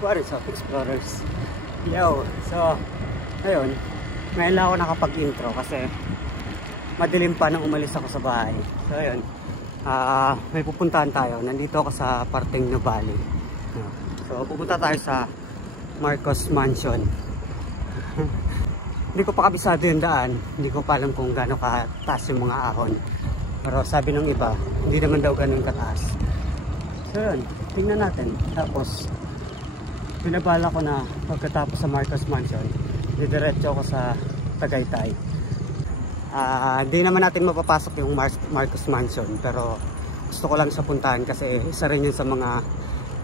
What is up, explorers? Yo! So, ayun, ngayon lang ako nakapag-intro kasi madilim pa nang umalis ako sa bahay. So, ayun, may pupuntahan tayo. Nandito ako sa parteng Nuvali. So, pupunta tayo sa Marcos Mansion. Hindi ko pa kabisado yung daan. Hindi ko pa alam kung gaano kataas yung mga ahon. Pero sabi ng iba, hindi naman daw ganun kataas. So, yun, tingnan natin. Tapos, pinabala ko na pagkatapos sa Marcos Mansion, didiretso ako sa Tagaytay. Hindi naman natin mapapasok yung Marcos Mansion, pero gusto ko lang siya puntahan kasi isa rin yun sa mga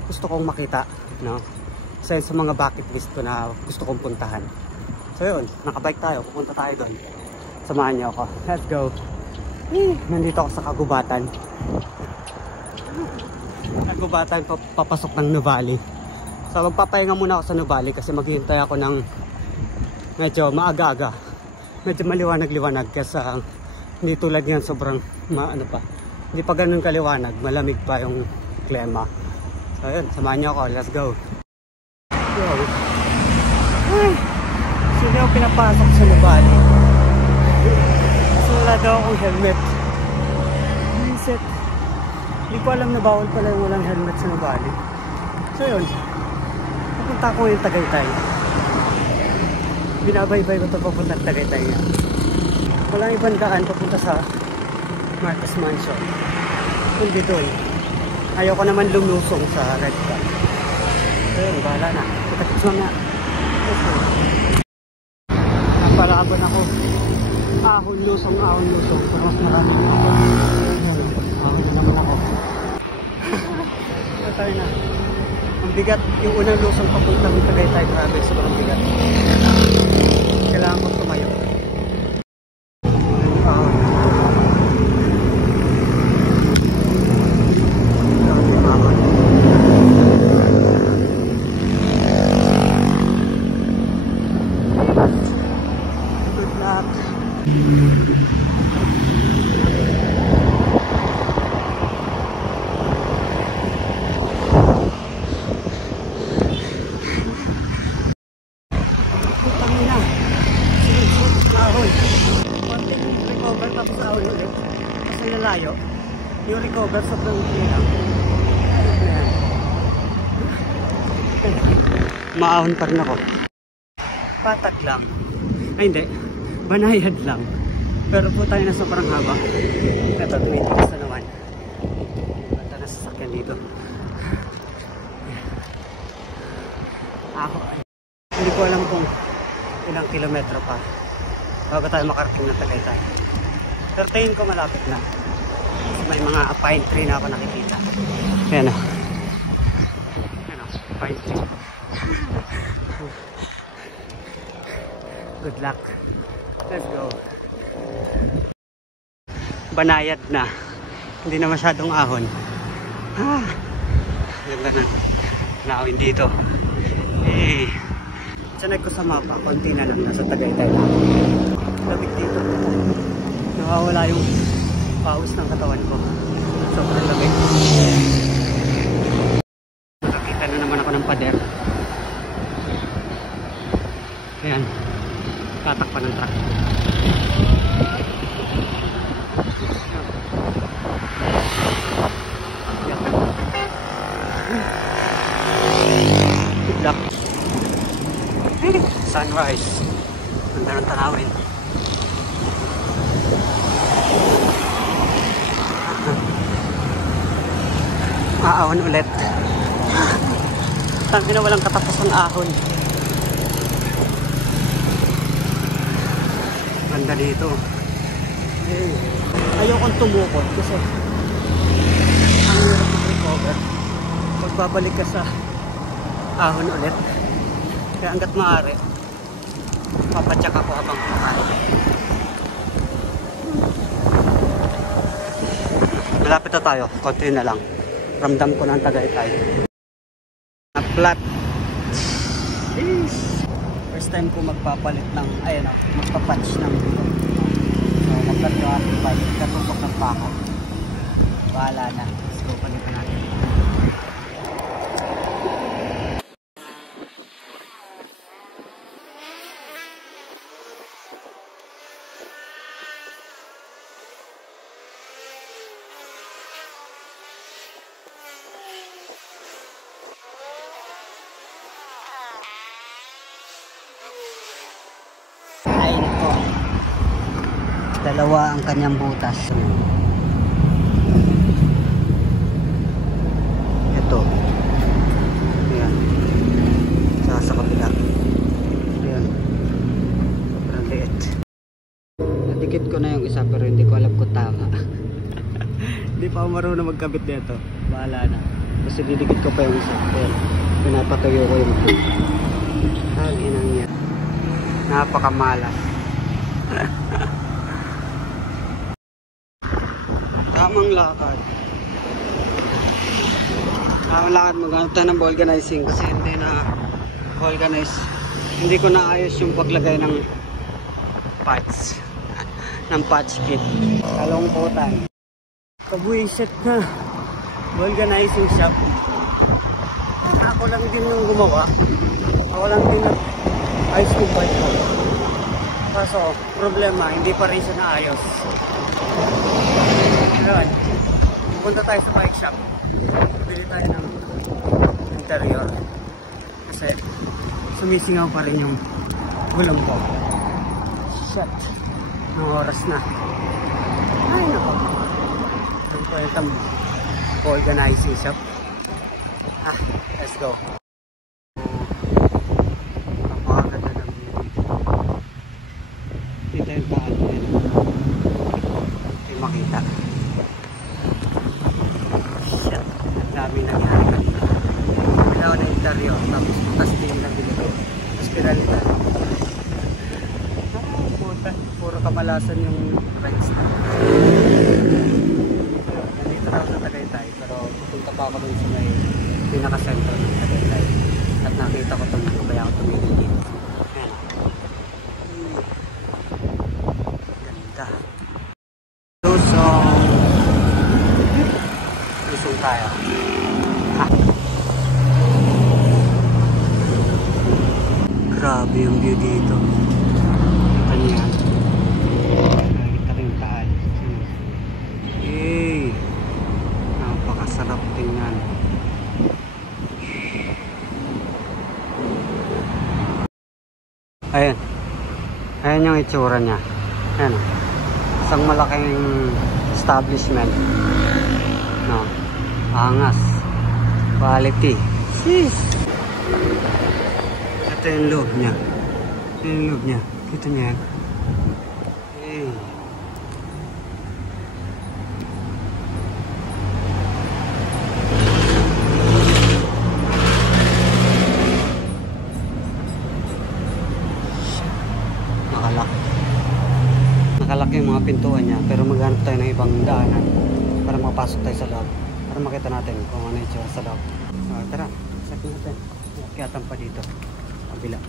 gusto kong makita, no? Isa sa mga bucket list ko na gusto kong puntahan. So yun, nakabike tayo, pupunta tayo doon. Samahan niyo ako. Let's go! Nandito ako sa Kagubatan. Kagubatan, papasok ng Nuvali. So magpapahinga muna ako sa Nuvali kasi maghihintay ako ng medyo maaga-aga. Medyo maliwanag-liwanag kasi hindi tulad yan sobrang hindi pa ganun kaliwanag, malamig pa yung klima. So yun, samahan niyo ako, let's go. Yo. Ay, sino yung pinapasok sa Nuvali? Kasi wala daw akong helmet. Reset. Hindi ko alam na bawal pala yung walang helmet sa Nuvali. So yun, pupunta ko yung Tagaytay. Binabaybay ko ito papunta ng Tagaytay nga. Walang ibang daan papunta sa Marcos Mansion. Kundi doon. Ayoko naman lumusong sa red car. So yun, bahala na. Kita-kita na. Naparaban ako. Ahon lusong. So mas marami ako. Ahon na naman ako. So tayo na. Ang bigat, yung unang lusong papunta ng Tagaytay, grabe, sobrang bigat. Kailangan ko tumayo. Good luck. Layo. Yung recover sobrang lang. Maahon pa rin ako. Patak lang. Ay hindi. Banayad lang. Pero po tayo na sobrang haba. Ito, tumitigis na naman. Bata na sasakyan dito. Ako ay hindi ko alam kung ilang kilometro pa bago tayo makarating ng Tagaytay. Pero tingin ko malapit na. May mga pine tree na ako nakikita. Ayan o. Ayan o, pine tree. Good luck. Let's go. Banayad na. Hindi na masyadong ahon. Ganda na. Naawin dito. Eh, sanay ko sa mapa. Konti na lang nasa Tagaytay na. Labig dito. Nawawala yung pawis ng katawan ko. Sobrang lamig. Nakakita na naman ako ng pader. Ayan. Tatakpan ng truck. Good luck. Sunrise. Ganda ng tanawin. Aahon ulit. Tangi na walang katapos ang ahon. Ganda dito. Ayokong tumukot kasi ang hirap mag-recover. Pagbabalik ka sa ahon ulit. Kaya hanggat maaari, papadyak ako habang kumakain. Malapit na tayo. Konti na lang. Ramdam ko ng Tagaytay. Na-flat. First time ko magpapalit ng, ayun o, magpapatch ng dito. So, mag-flat yung aking bike. Katutok ng pako. Bahala na. Let's go, palitan natin. Dalawa ang kanyang butas. Ito. Ayan. Sa kabila. Ayan. Sobrang liit. Nadikit ko na yung isa pero hindi ko alam kung tama. Hindi pa ako marunong magkabit dito. Bahala na. Kasi didikit ko pa yung isa. Ayan. Pinapatuyo ko yung ito. Ang inang yan. Napakamalas. Tamang lakad. Tamang lakad. Maghanap tayo ng vulcanizing kasi hindi na vulcanize. Hindi ko naayos yung paglagay ng patch. Ng patch kit. Kalungkutan. Kabuisit na. Vulcanizing shop. Ako lang din yung gumawa. Ako lang din ayos yung bike ko. Kaso, problema, hindi pa rin siya naayos. Ngayon, pupunta tayo sa bike shop. Bili tayo ng interior. Kasi, sumisingaw pa rin yung gulong ko. Shit. Ang oras na. Ay, nako. Ito po yung organizing shop. Let's go. Napakaganda ng view. Dito yung paan. Hindi makita. Shit. Ang dami nangyari. Bilaw na interior. Tapos butas din yung nabili ko. Tapos pinalitan. Puta. Puro kamalasan yung rides na. Nandito na ako sa Tagaytay. Pero pupunta pa ako dun sa may pinaka-center ng Tagaytay. At nakita ko itong kaya ako tumigil dito. Ayan. Ganda. Lusong tayo. Grabe yung view dito. Kita niyo yan. Nakita ko yung taal. Hey! Napakasarap tingnan. Ayan. Ayan yung itsura niya. Ayan. Isang malaking establishment. No. Angas. Quality. Sis. Ito yung loob niya. Ito yung loob niya. Kita niya yan. Hey. Nakalaki yung mga pintuan niya pero maghanap tayo ng ibang daanan para makapasok tayo sa loob para makita natin kung ano yung tsura sa loob. Tara, sakit natin. Kiyatan pa dito kabila.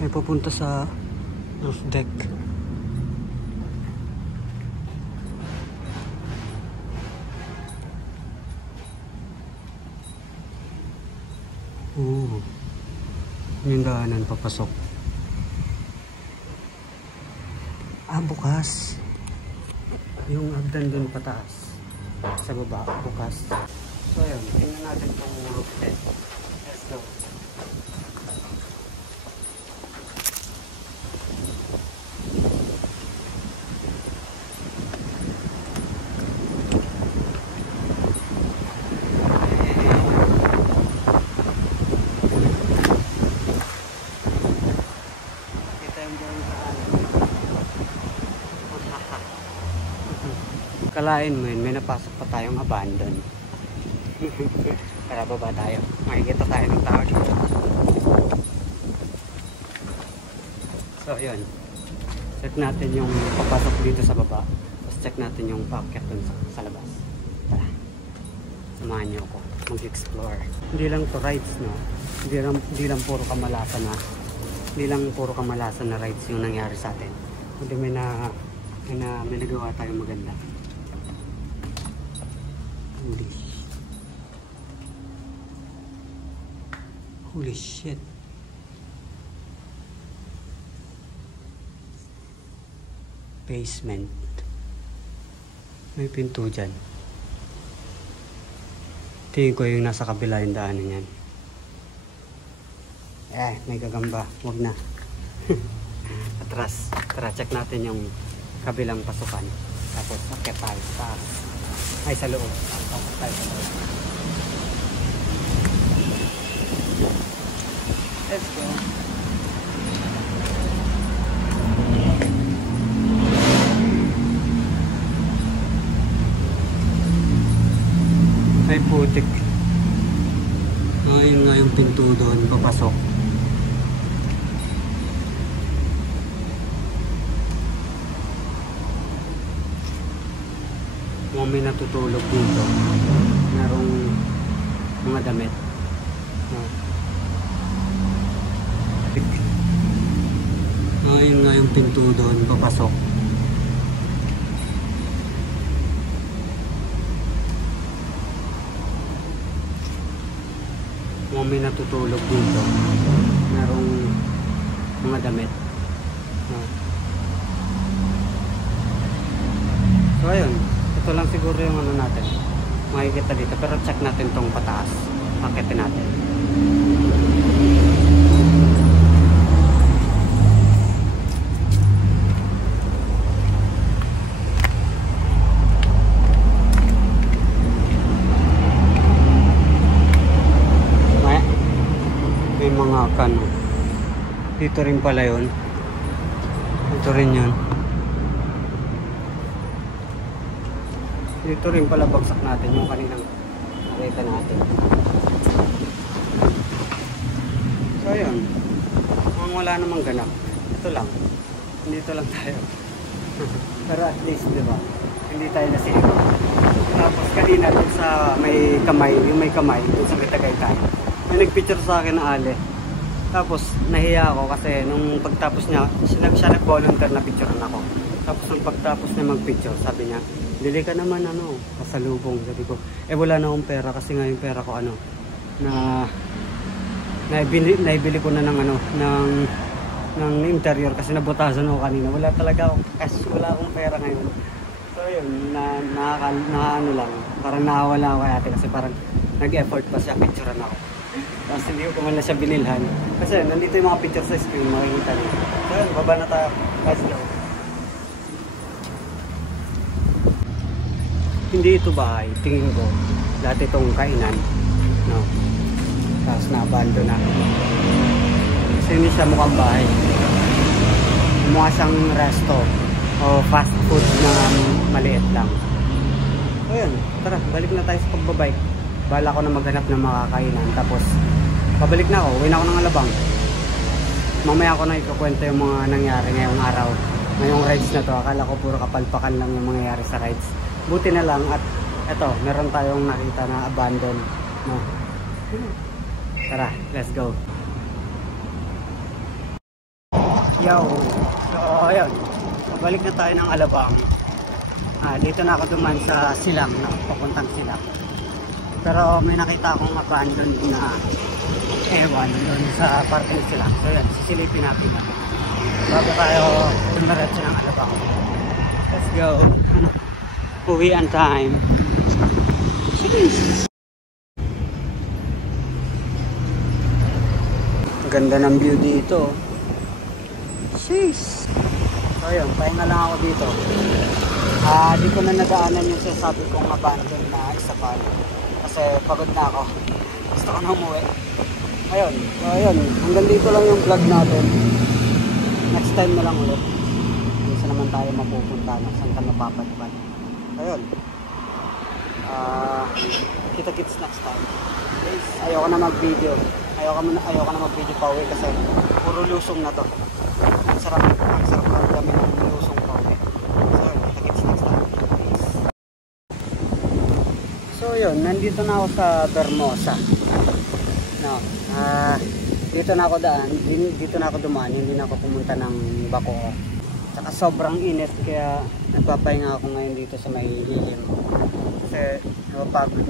May pupunta sa roof deck. Yung daanan papasok. Bukas. Yung hagdan dun pataas. Sa baba, bukas. So yun, tingnan natin kung roof deck. Let's go. Kalain mo yun, may napasok pa tayong abandon. Kaya baba tayo. Makikita tayo ng tao dito. So yun. Check natin yung papasok dito sa baba. Tapos check natin yung paakyat dun sa labas. Tara. Samahan niyo ako mag-explore. Hindi lang to rides, no? Hindi lang puro kamalasan na. Hindi lang puro kamalasan na rides yung nangyari sa atin. Kundi may nagawa tayong maganda. Holy shit. Basement. May pinto dyan. Tingin ko yung nasa kabila yung daanan yan. May gagamba. Huwag na. Atras. Tara, check natin yung kabilang pasukan. Tapos, akit tayo sa taas. Ay, sa loob. Tapos tayo sa loob. Let's go. Ay, putik. Yun nga yung pinto doon. Papasok. May natutulog dito. Merong mga damit. Yun nga yung pinto doon. Papasok. May natutulog dito. Merong mga damit. So ayun. Ito lang siguro yung ano natin. Makikita dito. Pero check natin tong pataas. Akitin natin. May mga kano. Dito rin pala yun. Dito rin yun. Dito rin pala bagsak natin yung kaninang nakita natin. So yun. Mukhang wala namang ganap. Ito lang. Dito lang tayo. Pero at least, di ba? Hindi tayo nasira. Tapos kanina dun sa may kamay, yung may kamay, dun sa may Tagaytay. May nagpicture sa akin na Ale. Tapos nahiya ako kasi nung pagtapos niya, siya nag-volunteer na picturean ako. Tapos nung pagtapos niya mag-picture, sabi niya, "Bili ka naman pasalubong." Sabi ko, wala na akong pera kasi nga yung pera ko naibili ko na ng interior kasi nabutasan ako kanina. Wala talaga ako cash, wala akong pera ngayon. So yun, lang, parang nakawala ako kay ate kasi parang nag-effort pa siya, picturean ako. Tapos hindi ko man na siya binilhan. Kasi nandito yung mga picture sa screen, makikita niyo. So yun, baba na tayo. Let's go. Hindi ito bahay, tingin ko. Dati itong kainan. No? Tapos na-abandon na. Kasi hindi siya mukhang bahay. Mukha siyang resto o fast food na maliit lang. So yun, tara, balik na tayo sa pagbabike. Bala ko na maghanap ng makakainan. Tapos, pabalik na ako. Uwi na ako ng Alabang. Mamaya ko na ikukwento yung mga nangyari ngayong araw. Ngayong rides na to. Akala ko puro kapalpakan lang yung mangyayari sa rides. Buti na lang at eto, meron tayong nakita na abandon. No? Tara, let's go. Yo! So, ayun. Balik na tayo ng Alabang. Dito na ako duman sa Silang. Papuntang Silang. Pero may nakita akong abandon na ewan doon sa parking Silang. So yan, sisilipin natin. Bago tayo dumiretso ng Alabang. Let's go! Uwian time. Ganda ng view dito. Sheesh. So yun, pahinga lang ako dito. Di ko na nadaanan yung sasabi kong abandon na isa pa. Kasi pagod na ako. Gusto ko na umuwi. Ayun. So ayun, hanggang dito lang yung vlog natin. Next time na lang ulit. Saan naman tayo mapupunta na? Saan ka mapapadpad? Ayun. Kita-kits next time. Guys, ayoko na mag-video. Ayoko na mag-video pa uwi kasi puro lusong na to. Ang sarap kami ng lusong pa uwi. So, kita-kits next time. Peace. So yun, nandito na ako sa Bermosa. No. Dito na ako dumaan, hindi na ako pumunta ng Bacoor. Saka sobrang init kaya nagpapahinga ako ngayon dito sa may Hihim. Kasi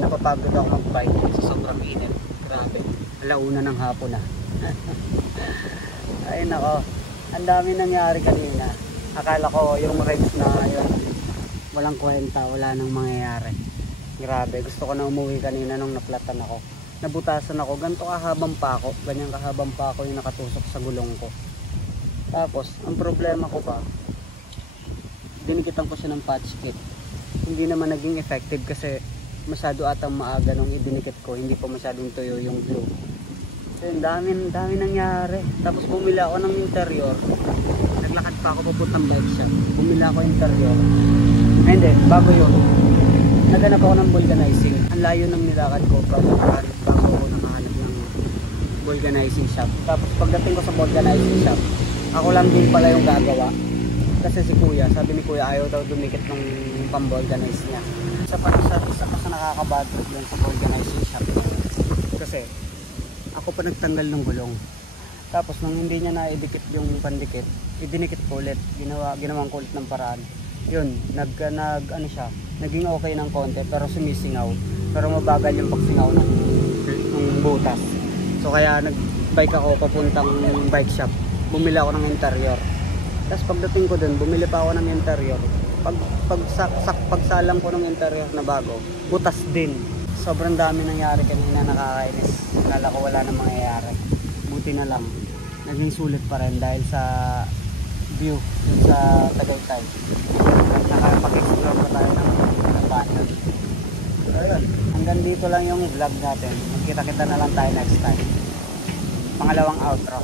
napapagod ako mag-bike sa sobrang init. Grabe. Alauna ng hapon na. Ay nako, ang dami nangyari kanina. Akala ko yung rides na yun, walang kwenta, wala nang mangyayari. Grabe, gusto ko na umuwi kanina nung naplatan ako. Nabutasan ako, ganito kahabang pa ako, ganyan kahabang pa ako yung nakatusok sa gulong ko. Tapos, ang problema ko pa, dinikitan ko siya ng patch kit. Hindi naman naging effective kasi masyado atang maaga nung idinikit ko, hindi pa masyadong tuyo yung glue. So, dami nangyari. Tapos bumili ako ng interior. Naglakad pa ako papuntang bike shop. Bumili ako interior. Hindi, bago yun. Naganap ako ng vulcanizing. Ang layo ng nilakad ko bago ako nakahanap ng vulcanizing shop. Tapos pagdating ko sa vulcanizing shop, ako lang din pala yung gagawa. Kasi si kuya, sabi ni kuya ayaw daw dumikit ng pang-vulcanize niya. Isa pa sa nakakabad trip lang sa vulcanizing shop. Kasi ako pa nagtanggal ng gulong. Tapos nung hindi niya na idikit yung pandikit, idinikit ko ulit. Ginawang ko ulit ng paraan. Yun, ano siya, naging okay ng konti pero sumisingaw. Pero mabagal yung pagsingaw ng butas. So kaya nagbike ako papuntang bike shop. Bumili ako ng interior. Tapos pagdating ko dun, bumili pa ako ng interior. Pagsalang ko ng interior na bago, butas din. Sobrang dami nangyari kanina, nakakainis. Akala ko wala nang mangyayari. Buti na lang. Naging sulit pa rin dahil sa view dun sa Tagaytay. Nakapag-explore pa tayo ng abandon. So yun, hanggang dito lang yung vlog natin. Magkita-kita na lang tayo next time. Pangalawang outro.